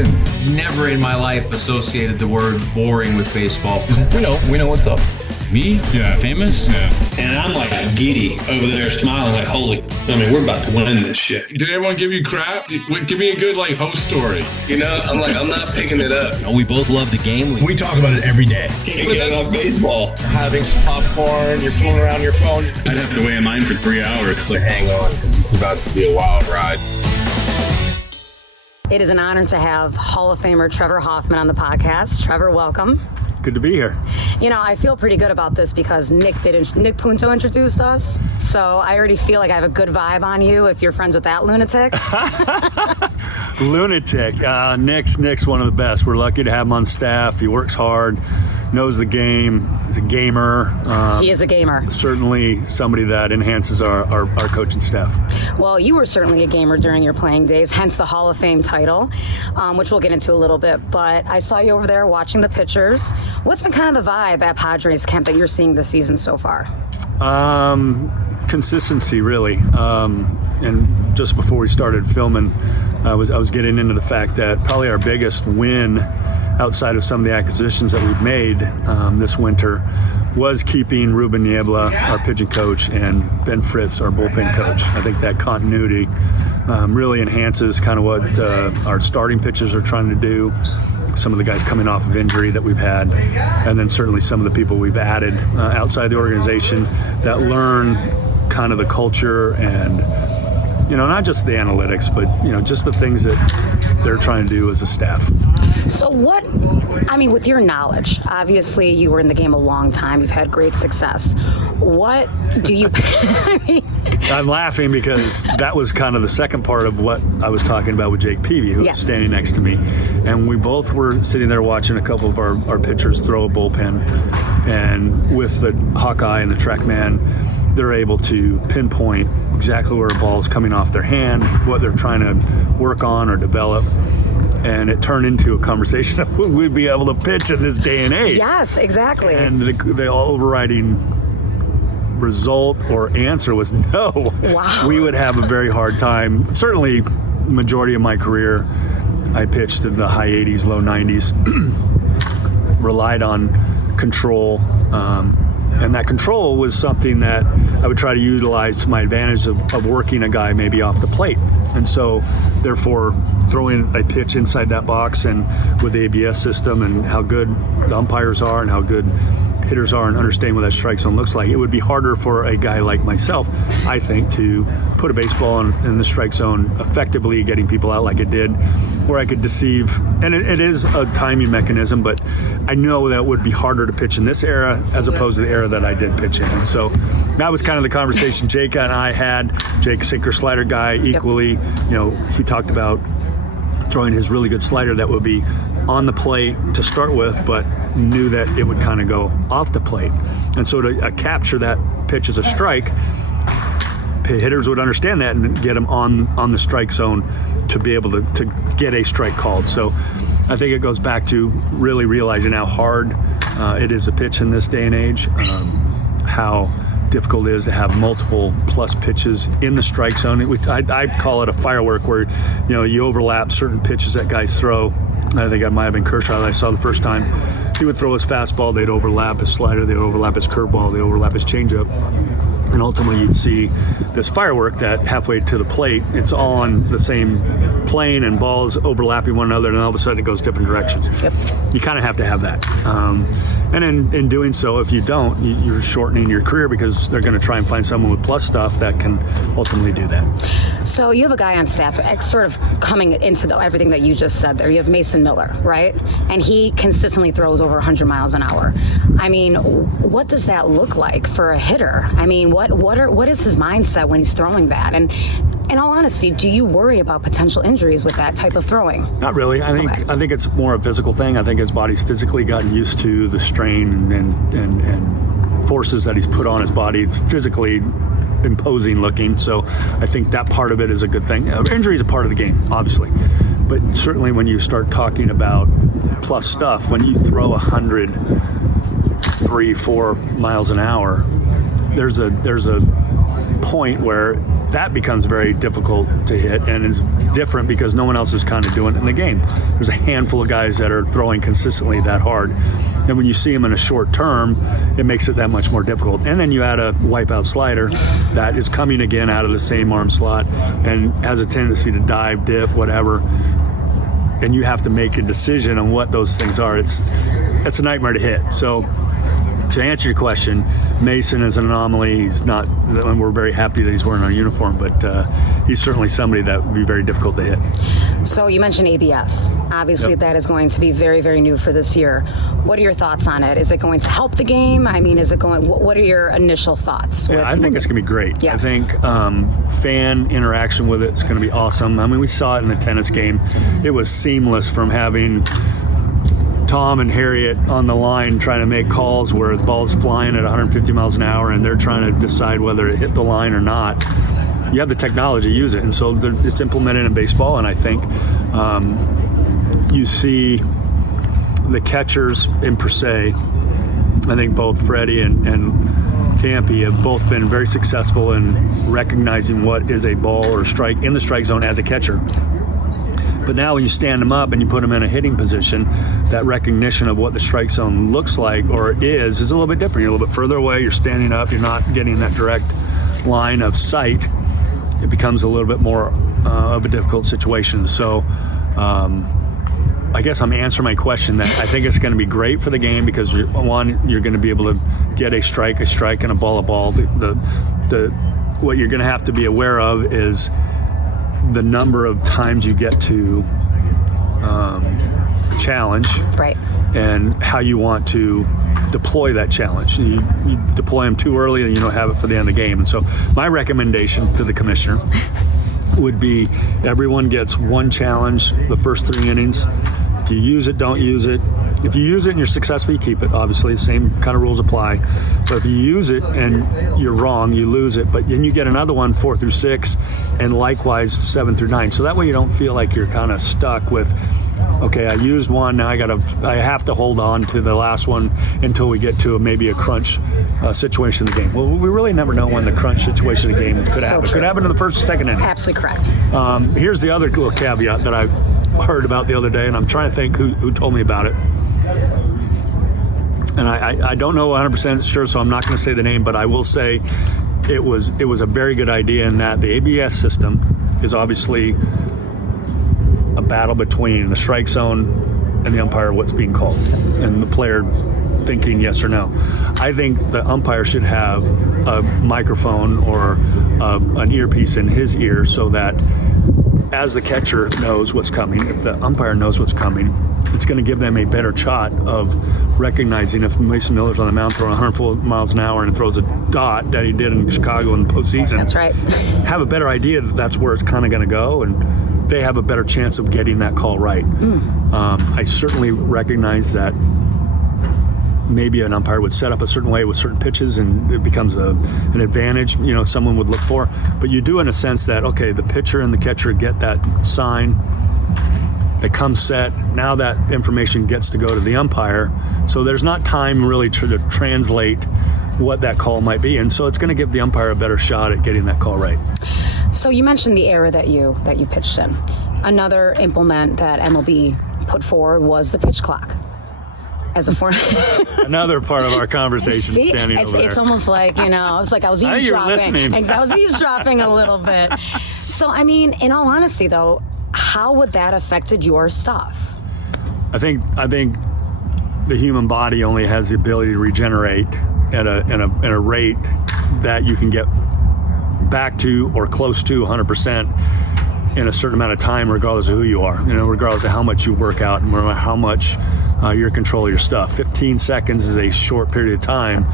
Listen. Never in my life associated the word boring with baseball. We know what's up. Me? Yeah. Famous? Yeah. And I'm like giddy over there smiling like, we're about to win this shit. Did everyone give you crap? Give me a good host story. I'm not picking it up. We both love the game. We talk about it every day. Can't get enough baseball. Having some popcorn, you're fooling around your phone. I'd have to wait in line for 3 hours. Hang on, because it's about to be a wild ride. It is an honor to have Hall of Famer Trevor Hoffman on the podcast. Trevor, welcome. Good to be here. I feel pretty good about this because Nick Punto introduced us. So I already feel like I have a good vibe on you if you're friends with that lunatic. Lunatic. Nick's one of the best. We're lucky to have him on staff. He works hard, knows the game. He's a gamer. He is a gamer. Certainly somebody that enhances our coaching staff. Well, you were certainly a gamer during your playing days, hence the Hall of Fame title, which we'll get into a little bit. But I saw you over there watching the pitchers. What's been kind of the vibe at Padres camp that you're seeing this season so far? Consistency, really. And just before we started filming, I was getting into the fact that probably our biggest win outside of some of the acquisitions that we've made this winter was keeping Ruben Niebla, our pitching coach, and Ben Fritz, our bullpen coach. I think that continuity really enhances kind of what our starting pitchers are trying to do. Some of the guys coming off of injury that we've had, and then certainly some of the people we've added outside the organization that learn kind of the culture and, not just the analytics, but, just the things that they're trying to do as a staff. So with your knowledge, obviously you were in the game a long time, you've had great success. What do you, I'm laughing because that was kind of the second part of what I was talking about with Jake Peavy, who was standing next to me. And we both were sitting there watching a couple of our pitchers throw a bullpen. And with the Hawkeye and the TrackMan, they're able to pinpoint exactly where a ball is coming off their hand, what they're trying to work on or develop. And it turned into a conversation of would we be able to pitch in this day and age? Yes, exactly. And the overriding result or answer was no. Wow. We would have a very hard time. Certainly, the majority of my career, I pitched in the high 80s, low 90s, relied on control. And that control was something that I would try to utilize to my advantage of working a guy maybe off the plate. And so, therefore, throwing a pitch inside that box and with the ABS system and how good the umpires are and how good hitters are and understanding what that strike zone looks like, it would be harder for a guy like myself, I think, to put a baseball in the strike zone effectively, getting people out like it did, where I could deceive. And it is a timing mechanism, but I know that would be harder to pitch in this era as opposed to the era that I did pitch in. And so that was kind of the conversation Jake and I had. Jake, sinker slider guy, equally. He talked about throwing his really good slider that would be on the plate to start with, but knew that it would kind of go off the plate. And so to capture that pitch as a strike, hitters would understand that and get them on the strike zone to be able to get a strike called. So I think it goes back to really realizing how hard it is to pitch in this day and age, how difficult it is to have multiple plus pitches in the strike zone. I call it a firework where you overlap certain pitches that guys throw. I think it might have been Kershaw that I saw the first time. He would throw his fastball, they'd overlap his slider, they'd overlap his curveball, they'd overlap his changeup. And ultimately you'd see this firework that halfway to the plate, it's all on the same plane and balls overlapping one another, and all of a sudden it goes different directions. Yep. You kind of have to have that. And in doing so, if you don't, you're shortening your career because they're going to try and find someone with plus stuff that can ultimately do that. So you have a guy on staff, sort of coming into everything that you just said there. You have Mason Miller, right? And he consistently throws over 100 miles an hour. I mean, what does that look like for a hitter? I mean, what is his mindset when he's throwing that? And in all honesty, do you worry about potential injuries with that type of throwing? Not really. I think it's more a physical thing. I think his body's physically gotten used to the strain and forces that he's put on his body. It's physically imposing looking. So I think that part of it is a good thing. Injury is a part of the game, obviously. But certainly when you start talking about plus stuff, when you throw 100, 3-4 miles an hour, there's a point where that becomes very difficult to hit, and it's different because no one else is kind of doing it in the game. There's a handful of guys that are throwing consistently that hard, and when you see them in a short term, it makes it that much more difficult. And then you add a wipeout slider that is coming again out of the same arm slot and has a tendency to dive, dip, whatever, and you have to make a decision on what those things are. It's a nightmare to hit. So to answer your question, Mason is an anomaly. He's not, and we're very happy that he's wearing our uniform, but he's certainly somebody that would be very difficult to hit. So you mentioned ABS. Obviously, that is going to be very, very new for this year. What are your thoughts on it? Is it going to help the game? I mean, is it going? What are your initial thoughts? Yeah, I think it's going to be great. Yeah. I think fan interaction with it is going to be awesome. I mean, we saw it in the tennis game. It was seamless from having Tom and Harriet on the line trying to make calls where the ball's flying at 150 miles an hour and they're trying to decide whether it hit the line or not. You have the technology to use it, and so it's implemented in baseball, and I think you see the catchers in per se. I think both Freddie and Campy have both been very successful in recognizing what is a ball or strike in the strike zone as a catcher. But now when you stand them up and you put them in a hitting position, that recognition of what the strike zone looks like or is a little bit different. You're a little bit further away, you're standing up, you're not getting that direct line of sight. It becomes a little bit more of a difficult situation. So I guess I'm answering my question that I think it's going to be great for the game because, one, you're going to be able to get a strike, and a ball. What you're going to have to be aware of is the number of times you get to challenge, right, and how you want to deploy that challenge. You deploy them too early and you don't have it for the end of the game. And so my recommendation to the commissioner would be everyone gets one challenge the first 3 innings. If you use it, don't use it. If you use it and you're successful, you keep it. Obviously, the same kind of rules apply. But if you use it and you're wrong, you lose it. But then you get another one 4 through 6, and likewise 7 through 9. So that way you don't feel like you're kind of stuck with, okay, I used one, now I have to hold on to the last one until we get to maybe a crunch situation in the game. Well, we really never know when the crunch situation in the game could happen. It could happen in the first or second inning. Absolutely correct. Here's the other little caveat that I heard about the other day, and I'm trying to think who told me about it. And I don't know 100% sure, so I'm not going to say the name, but I will say it was a very good idea in that the ABS system is obviously a battle between the strike zone and the umpire, what's being called, and the player thinking yes or no. I think the umpire should have a microphone or an earpiece in his ear so that as the catcher knows what's coming, if the umpire knows what's coming, it's going to give them a better shot of recognizing if Mason Miller's on the mound throwing 100 miles an hour and throws a dot that he did in Chicago in the postseason. That's right. Have a better idea that that's where it's kind of going to go, and they have a better chance of getting that call right. I certainly recognize that maybe an umpire would set up a certain way with certain pitches and it becomes an advantage, someone would look for. But you do in a sense that, okay, the pitcher and the catcher get that sign, they come set, now that information gets to go to the umpire. So there's not time really to translate what that call might be. And so it's going to give the umpire a better shot at getting that call right. So you mentioned the era that you pitched in. Another implement that MLB put forward was the pitch clock. As a form, another part of our conversation. See, standing over there. It's almost like I was like I was eavesdropping. I was eavesdropping a little bit. So I mean, in all honesty, though, how would that affected your stuff? I think the human body only has the ability to regenerate at a rate that you can get back to or close to 100% in a certain amount of time, regardless of who you are. Regardless of how much you work out and how much you're in control of your stuff. 15 seconds is a short period of time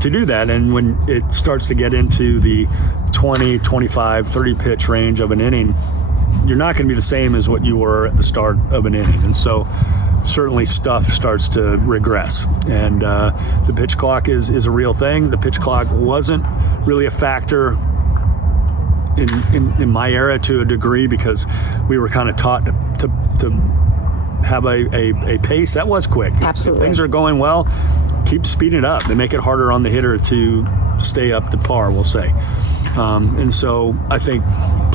to do that. And when it starts to get into the 20, 25, 30 pitch range of an inning, you're not going to be the same as what you were at the start of an inning. And so certainly stuff starts to regress. And the pitch clock is a real thing. The pitch clock wasn't really a factor in my era to a degree because we were kind of taught to have a pace that was quick. Absolutely. If things are going well, keep speeding it up. They make it harder on the hitter to stay up to par, we'll say. And so I think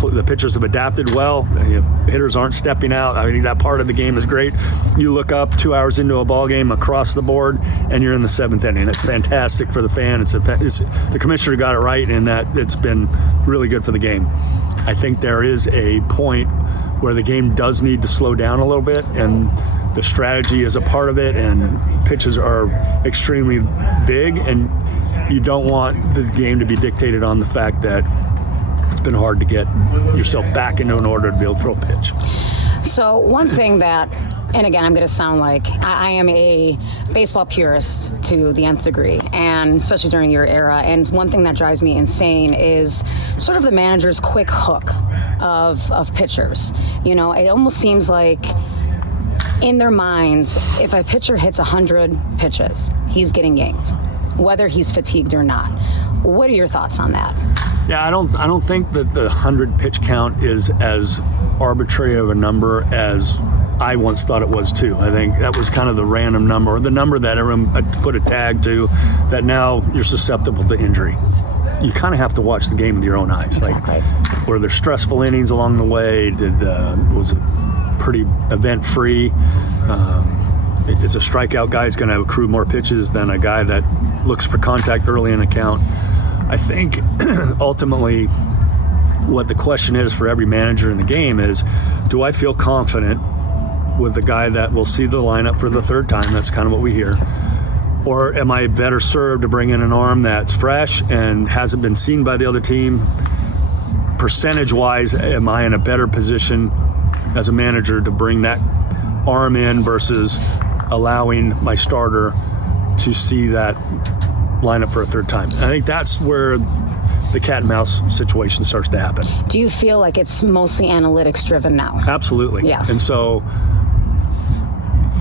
the pitchers have adapted well. Hitters aren't stepping out. I mean, that part of the game is great. You look up 2 hours into a ball game across the board, and you're in the 7th inning. It's fantastic for the fan. It's the commissioner got it right in that it's been really good for the game. I think there is a point where the game does need to slow down a little bit, and the strategy is a part of it, and pitches are extremely big, and you don't want the game to be dictated on the fact that it's been hard to get yourself back into an order to be able to throw a pitch. So one thing that, and again, I'm going to sound like I am a baseball purist to the nth degree, and especially during your era. And one thing that drives me insane is sort of the manager's quick hook of pitchers. You know, it almost seems like in their mind, if a pitcher hits 100 pitches, he's getting yanked, whether he's fatigued or not. What are your thoughts on that? Yeah, I don't think that the 100 pitch count is as arbitrary of a number as I once thought it was too. I think that was kind of the random number, or the number that everyone put a tag to, that now you're susceptible to injury. You kind of have to watch the game with your own eyes. Exactly. Like, were there stressful innings along the way? Was it pretty event-free? Is a strikeout guy going to accrue more pitches than a guy that looks for contact early in a count? I think ultimately what the question is for every manager in the game is, do I feel confident with the guy that will see the lineup for the third time? That's kind of what we hear. Or am I better served to bring in an arm that's fresh and hasn't been seen by the other team? Percentage-wise, am I in a better position as a manager to bring that arm in versus allowing my starter to see that lineup for a third time? I think that's where the cat and mouse situation starts to happen. Do you feel like it's mostly analytics driven now? Absolutely. Yeah. And so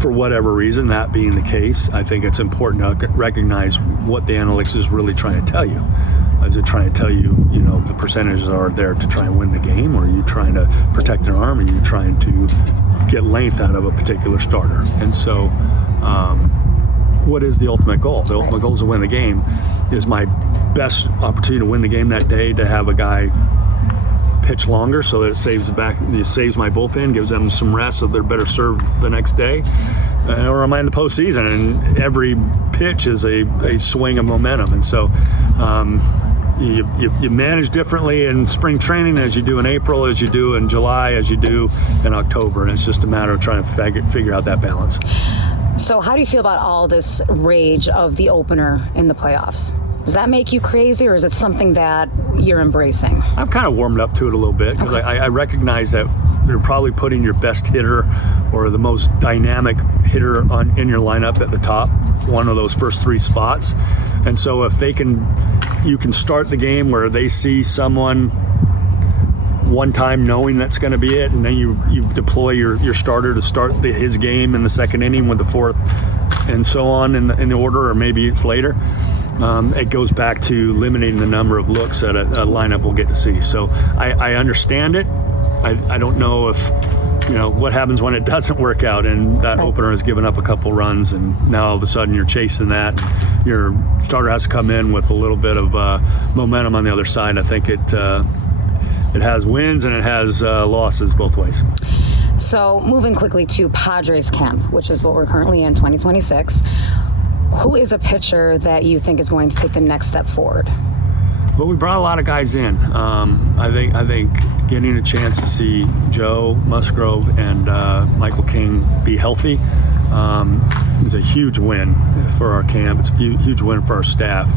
for whatever reason, that being the case, I think it's important to recognize what the analytics is really trying to tell you. Is it trying to tell you, the percentages are there to try and win the game, or are you trying to protect an arm, or are you trying to get length out of a particular starter? And so what is the ultimate goal? The ultimate goal is to win the game. Is my best opportunity to win the game that day to have a guy pitch longer so that it saves my bullpen, gives them some rest so they're better served the next day? Or am I in the postseason and every pitch is a swing of momentum? And so you manage differently in spring training as you do in April, as you do in July, as you do in October. And it's just a matter of trying to figure out that balance. So how do you feel about all this rage of the opener in the playoffs? Does that make you crazy, or is it something that you're embracing? I've kind of warmed up to it a little bit because I recognize that you're probably putting your best hitter or the most dynamic hitter in your lineup at the top, one of those first three spots. And so if you can start the game where they see someone one time knowing that's going to be it, and then you deploy your starter to start his game in the second inning with the fourth, and so on in the order, or maybe it's later. It goes back to limiting the number of looks that a lineup will get to see. So I understand it. I don't know if, what happens when it doesn't work out and that opener has given up a couple runs and now all of a sudden you're chasing that. Your starter has to come in with a little bit of momentum on the other side. I think it has wins and it has losses both ways. So moving quickly to Padres camp, which is what we're currently in, 2026. Who is a pitcher that you think is going to take the next step forward? Well, we brought a lot of guys in. I think getting a chance to see Joe Musgrove and Michael King be healthy is a huge win for our camp. It's a huge win for our staff.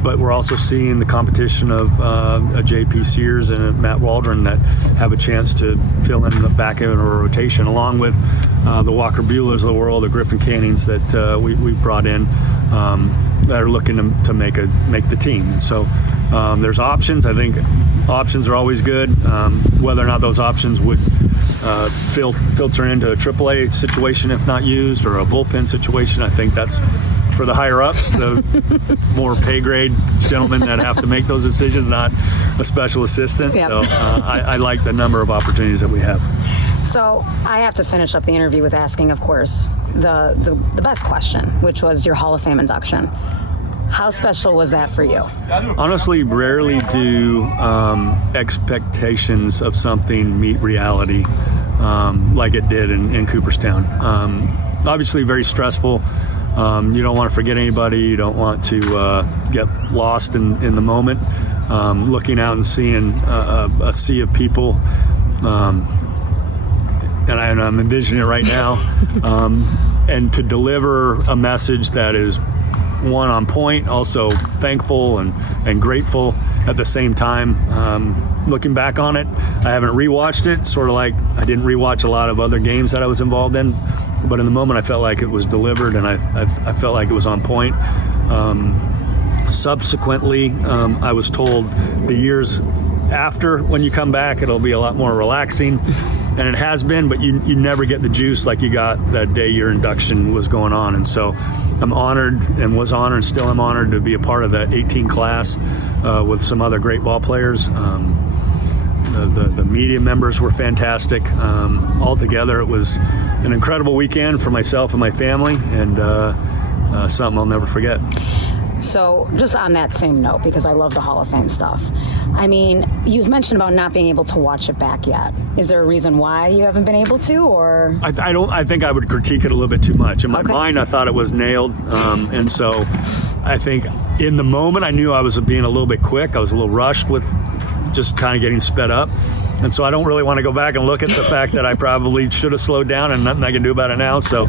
But we're also seeing the competition of a J.P. Sears and a Matt Waldron that have a chance to fill in the back end of our rotation, along with the Walker Buehlers of the world, the Griffin Cannings that we've brought in that are looking to make the team. And so there's options. I think options are always good. Whether or not those options would filter into a AAA situation if not used, or a bullpen situation, I think that's for the higher ups, the more pay grade gentlemen that have to make those decisions, not a special assistant. Yep. So I like the number of opportunities that we have. So I have to finish up the interview with asking, of course, the best question, which was your Hall of Fame induction. How special was that for you? Honestly, rarely do expectations of something meet reality like it did in Cooperstown. Obviously, very stressful. You don't want to forget anybody. You don't want to get lost in the moment. Looking out and seeing a sea of people, and I'm envisioning it right now. And to deliver a message that is one on point, also thankful and grateful at the same time. Looking back on it, I haven't rewatched it, sort of like I didn't rewatch a lot of other games that I was involved in, but in the moment I felt like it was delivered, and I felt like it was on point. Subsequently, I was told the years after, when you come back, it'll be a lot more relaxing, and it has been, but you never get the juice like you got that day your induction was going on. And so I'm honored, and was honored, and still am honored to be a part of that 18 class with some other great ball players. The media members were fantastic. Altogether, it was an incredible weekend for myself and my family, and something I'll never forget. So just on that same note, because I love the Hall of Fame stuff, I mean, you've mentioned about not being able to watch it back yet. Is there a reason why you haven't been able to, or? I think I would critique it a little bit too much. In my mind, I thought it was nailed. And so I think in the moment, I knew I was being a little bit quick. I was a little rushed with just kind of getting sped up. And so I don't really want to go back and look at the fact that I probably should have slowed down, and nothing I can do about it now. So,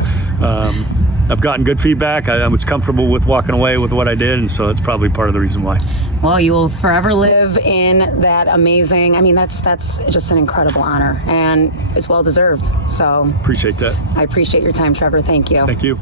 I've gotten good feedback. I was comfortable with walking away with what I did, and so that's probably part of the reason why. Well, you will forever live in that amazing, I mean, that's just an incredible honor, and it's well deserved. So Appreciate that. I appreciate your time, Trevor. Thank you. Thank you.